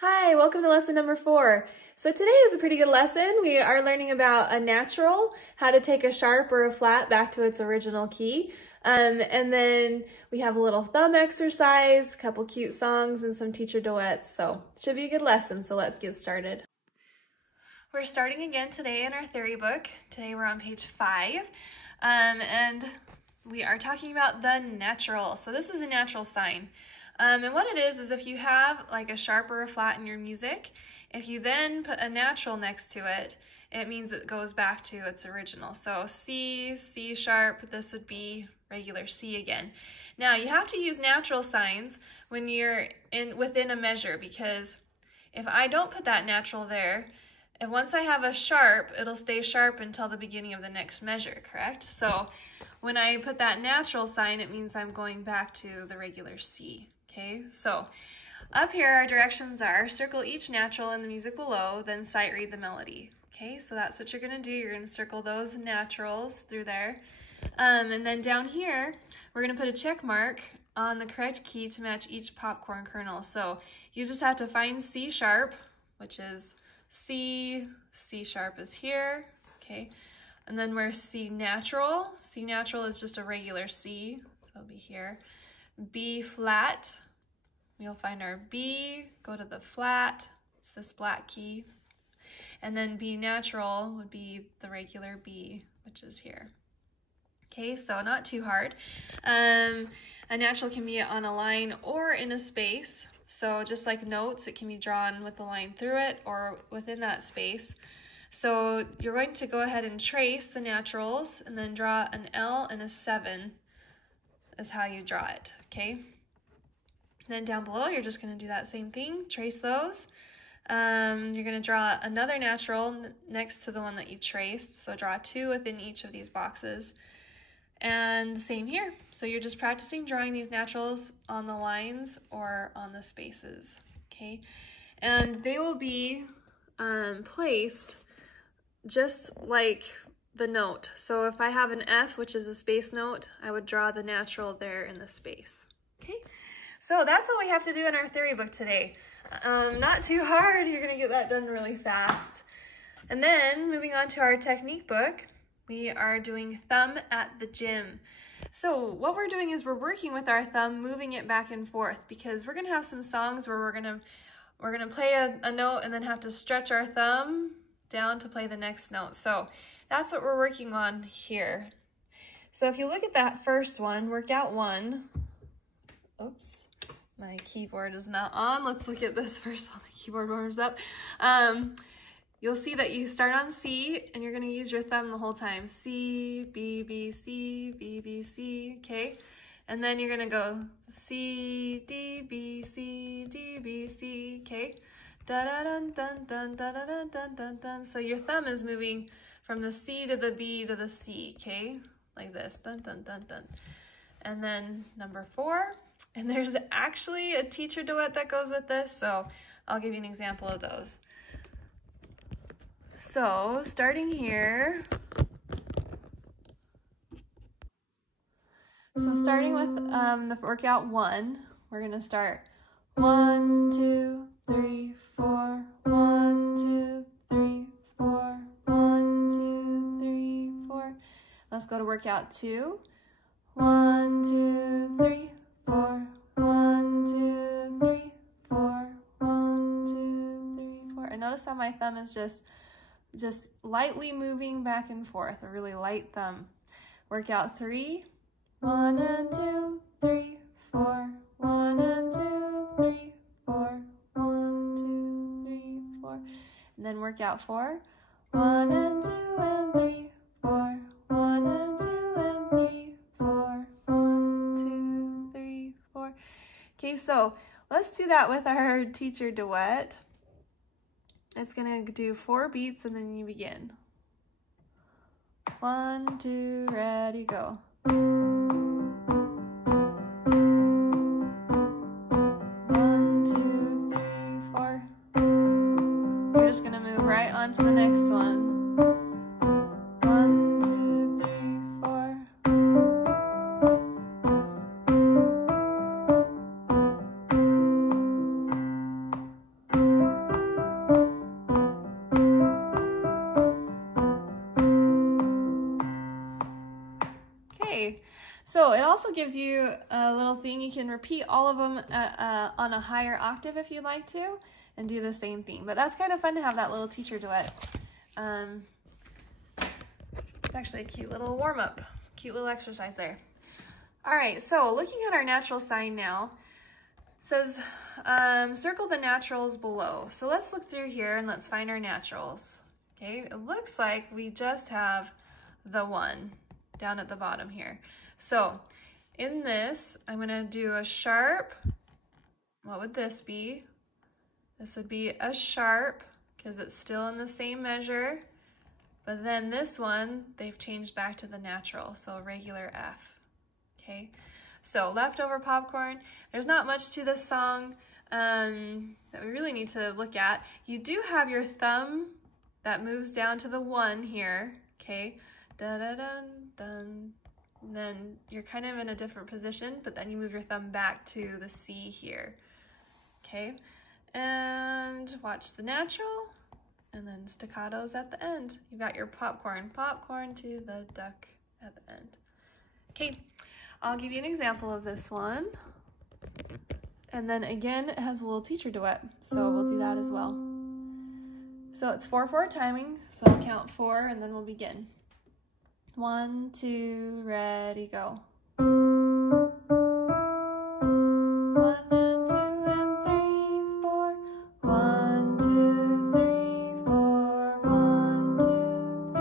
Hi, welcome to lesson number 4. So today is a pretty good lesson. We are learning about a natural, how to take a sharp or a flat back to its original key. And then we have a little thumb exercise, a couple cute songs, and some teacher duets. So it should be a good lesson, so let's get started. We're starting again today in our theory book. Today we're on page 5, and we are talking about the natural. So this is a natural sign. And what it is if you have like a sharp or a flat in your music, if you then put a natural next to it, it means it goes back to its original. So C, C sharp, this would be regular C again. Now you have to use natural signs when you're within a measure, because if I don't put that natural there, and once I have a sharp, it'll stay sharp until the beginning of the next measure, correct? So when I put that natural sign, it means I'm going back to the regular C. Okay, so up here our directions are circle each natural in the music below, then sight read the melody. Okay, so that's what you're going to do. You're going to circle those naturals through there. And then down here, we're going to put a check mark on the correct key to match each popcorn kernel. So you just have to find C sharp, which is C, C sharp is here, okay? And then where's C natural? C natural is just a regular C, so it'll be here. B flat, we'll find our B, go to the flat, it's this black key. And then B natural would be the regular B, which is here. Okay, so not too hard. A natural can be on a line or in a space. So just like notes, it can be drawn with the line through it or within that space. So you're going to go ahead and trace the naturals and then draw an L and a 7 is how you draw it, okay? Then down below, you're just going to do that same thing, trace those. You're going to draw another natural next to the one that you traced, so draw 2 within each of these boxes. And same here, so you're just practicing drawing these naturals on the lines or on the spaces, okay? And they will be placed just like the note. So if I have an F, which is a space note, I would draw the natural there in the space, okay? So that's all we have to do in our theory book today. Not too hard, you're gonna get that done really fast. And then moving on to our technique book, we are doing thumb at the gym. So what we're doing is we're working with our thumb, moving it back and forth, because we're gonna have some songs where we're gonna play a note and then have to stretch our thumb down to play the next note. So that's what we're working on here. So if you look at that first one, workout 1, oops, my keyboard is not on. Let's look at this first while my keyboard warms up. You'll see that you start on C and you're going to use your thumb the whole time. C, B, B, C, B, B, C, okay? And then you're going to go C, D, B, C, D, B, C, okay? Da da dun dun dun da da dun dun dun dun. So your thumb is moving from the C to the B to the C, okay? Like this, dun dun dun dun. And then number 4, and there's actually a teacher duet that goes with this, so I'll give you an example of those. So starting here, so starting with the workout 1, we're gonna start 1, 2, 3, 4, 1, 2, 3, 4, 1, 2, 3, 4. Let's go to workout 2. 1, 2, 3, 4, 1, 2, 3, 4, 1, 2, 3, 4. And notice how my thumb is just lightly moving back and forth, a really light thumb. Workout 3, 1 and 2, 3, 4, 1 and 2, 3, 4, 1, 2, 3, 4. And then workout 4, 1 and 2 and 3, 4, 1 and 2 and 3, 4, 1, 2, 3, 4. Okay, so let's do that with our teacher duet. It's gonna do 4 beats and then you begin. 1, 2, ready, go. 1, 2, 3, 4. You're just gonna move right on to the next one. 1, 2, 3, 4. So it also gives you a little thing. You can repeat all of them on a higher octave if you'd like to, and do the same thing. But that's kind of fun to have that little teacher duet. It's actually a cute little warm-up, cute little exercise there. All right, so looking at our natural sign now, it says circle the naturals below. So let's look through here and let's find our naturals. Okay, it looks like we just have the 1 down at the bottom here. So in this, I'm gonna do a sharp. What would this be? This would be a sharp because it's still in the same measure. But then this one, they've changed back to the natural, so a regular F. Okay, so leftover popcorn. There's not much to this song that we really need to look at. You do have your thumb that moves down to the 1 here. Okay, da da dun dun. And then you're kind of in a different position, but then you move your thumb back to the C here. Okay, and watch the natural, and then staccatos at the end. You got your popcorn, popcorn to the duck at the end. Okay, I'll give you an example of this one. And then again, it has a little teacher duet, so we'll do that as well. So it's 4/4 timing, so I'll count 4 and then we'll begin. 1, 2, ready, go. 1 and 2 and 3, 4. 1, 2, 3, 4. 1, 2, 3,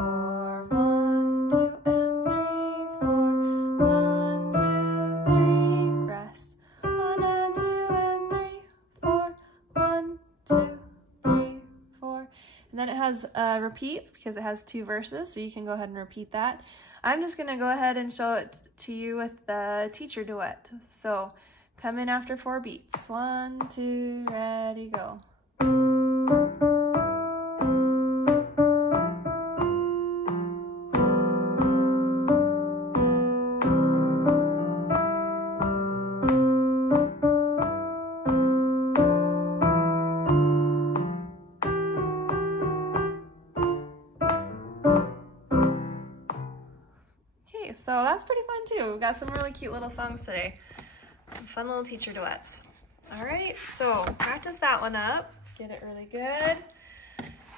4. 1, 2 and 3, 4. 1, 2, 3, rest. 1 and 2 and 3, 4. 1, 2, 3, 4. And then it has a repeat because it has 2 verses, so you can go ahead and repeat that. I'm just gonna go ahead and show it to you with the teacher duet. So come in after 4 beats. 1, 2, ready, go. So that's pretty fun too. We've got some really cute little songs today. Some fun little teacher duets. All right, so practice that one up. Get it really good.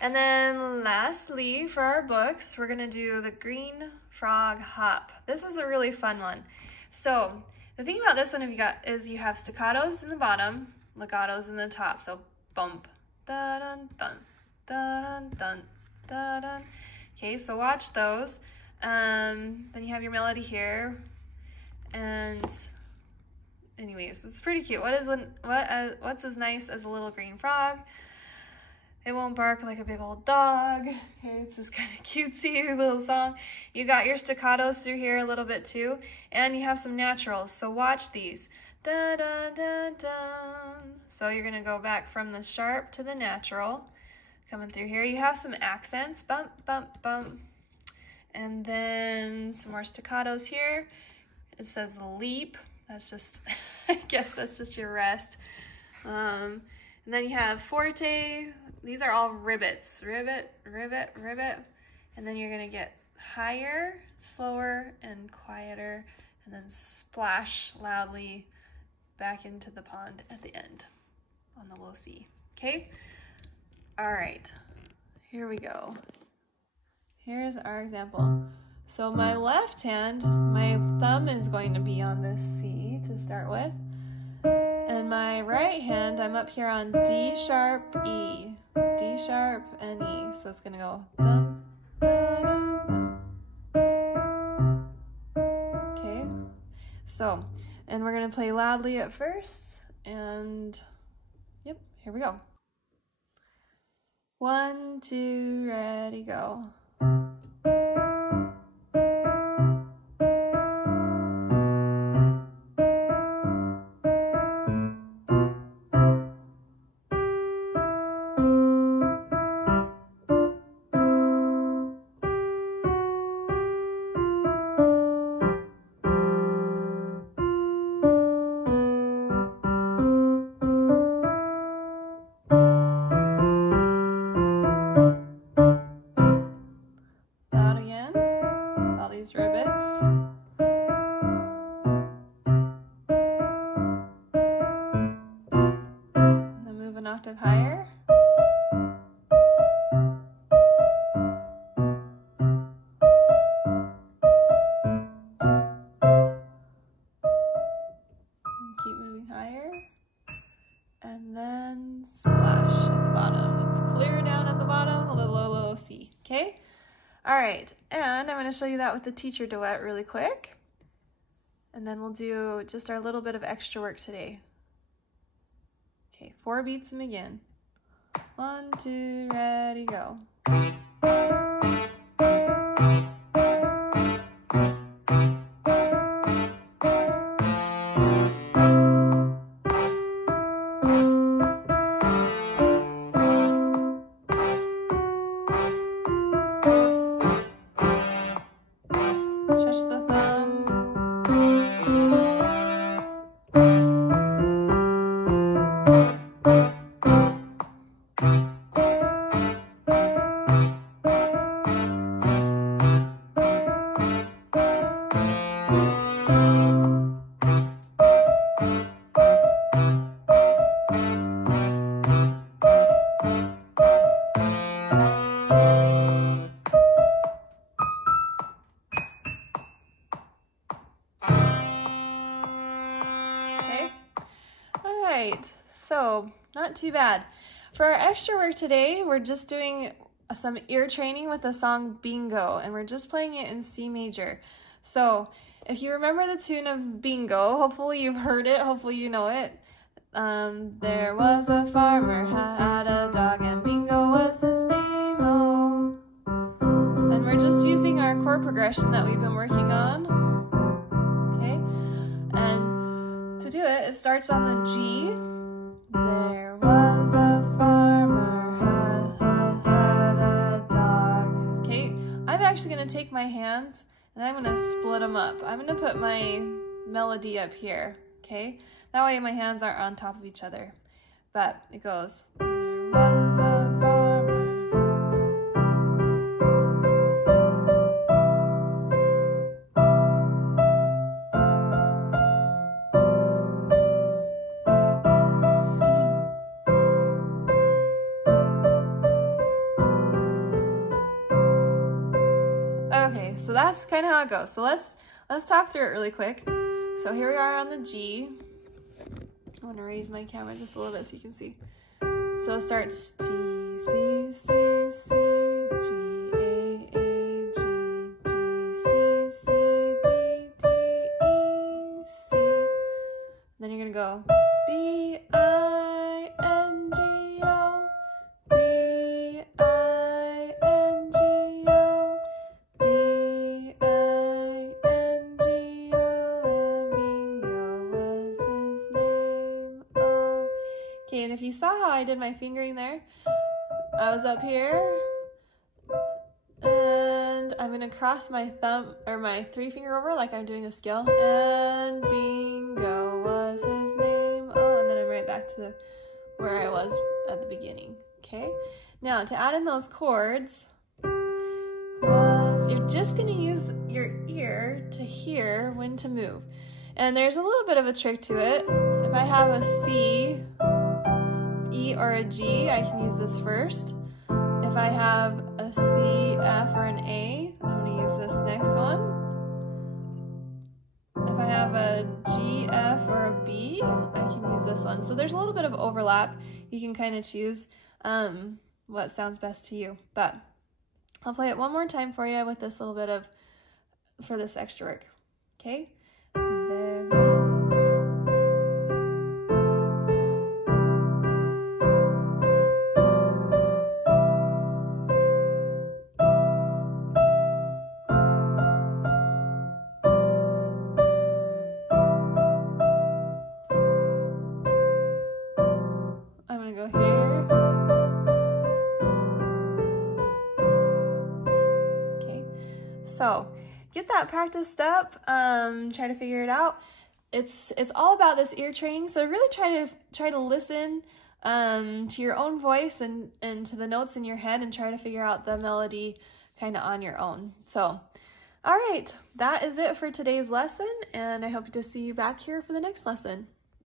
And then lastly, for our books, we're gonna do the Green Frog Hop. This is a really fun one. So the thing about this one is you have staccatos in the bottom, legatos in the top. So bump, da dun dun, da dun dun, da dun. Okay, so watch those. Then you have your melody here, and anyways, it's pretty cute. What's as nice as a little green frog? It won't bark like a big old dog. Okay, it's just kind of cutesy little song. You got your staccatos through here a little bit too, and you have some naturals. So watch these. Da da da da. So you're gonna go back from the sharp to the natural, coming through here. You have some accents, bump bump bump. And then some more staccatos here. It says leap. That's just, I guess that's just your rest. And then you have forte. These are all ribbits. Ribbit, ribbit, ribbit. And then you're gonna get higher, slower, and quieter. And then splash loudly back into the pond at the end on the low C. Okay? All right, here we go. Here's our example. So my left hand, my thumb is going to be on this C to start with. And my right hand, I'm up here on D sharp, E. D sharp and E. So it's gonna go dun, dun, dun, dun. Okay. So, and we're gonna play loudly at first. And yep, here we go. 1, 2, ready, go. octave higher. Keep moving higher. And then splash at the bottom. It's clear down at the bottom, a little C, okay? All right, and I'm gonna show you that with the teacher duet really quick. And then we'll do just our little bit of extra work today. Okay, 4 beats and begin. 1, 2, ready, go. Stretch the thumb. So not too bad. For our extra work today, we're just doing some ear training with the song Bingo, and we're just playing it in C major. So if you remember the tune of Bingo, hopefully you've heard it, hopefully you know it. There was a farmer had a dog, and Bingo was his name, oh. And we're just using our chord progression that we've been working on. Okay, and to do it, it starts on the G. There was a farmer had a dog. Okay, I'm actually going to take my hands and I'm going to split them up. I'm going to put my melody up here, okay? That way my hands aren't on top of each other. But it goes, there was a farmer. Okay, so that's kind of how it goes. So let's talk through it really quick. So here we are on the G. I want to raise my camera just a little bit so you can see. So it starts G, C, C, C, G, A, G, G, C, C, D, D, E, C. Then you're going to go B, I, N, G, O, B, I, N, G, O, B, I, N, G, O, and Bingo was his name, oh. Okay, and if you saw how I did my fingering there, I was up here, and I'm going to cross my thumb, or my 3-finger over like I'm doing a scale, and Bingo was his name, oh, and then I'm right back to where I was at the beginning, okay? Now, to add in those chords, you're just going to use your ear to hear when to move. And there's a little bit of a trick to it. If I have a C, E, or a G, I can use this first. If I have a C, F, or an A, I'm going to use this next one. If I have a G, F, or a B, I can use this one. So there's a little bit of overlap. You can kind of choose what sounds best to you. But I'll play it one more time for you with this little bit of, for this extra work, okay? I'm gonna go here. Okay, so get that practiced up. Try to figure it out. It's all about this ear training. So really try to listen to your own voice and to the notes in your head, and try to figure out the melody kind of on your own. So, all right, that is it for today's lesson, and I hope to see you back here for the next lesson.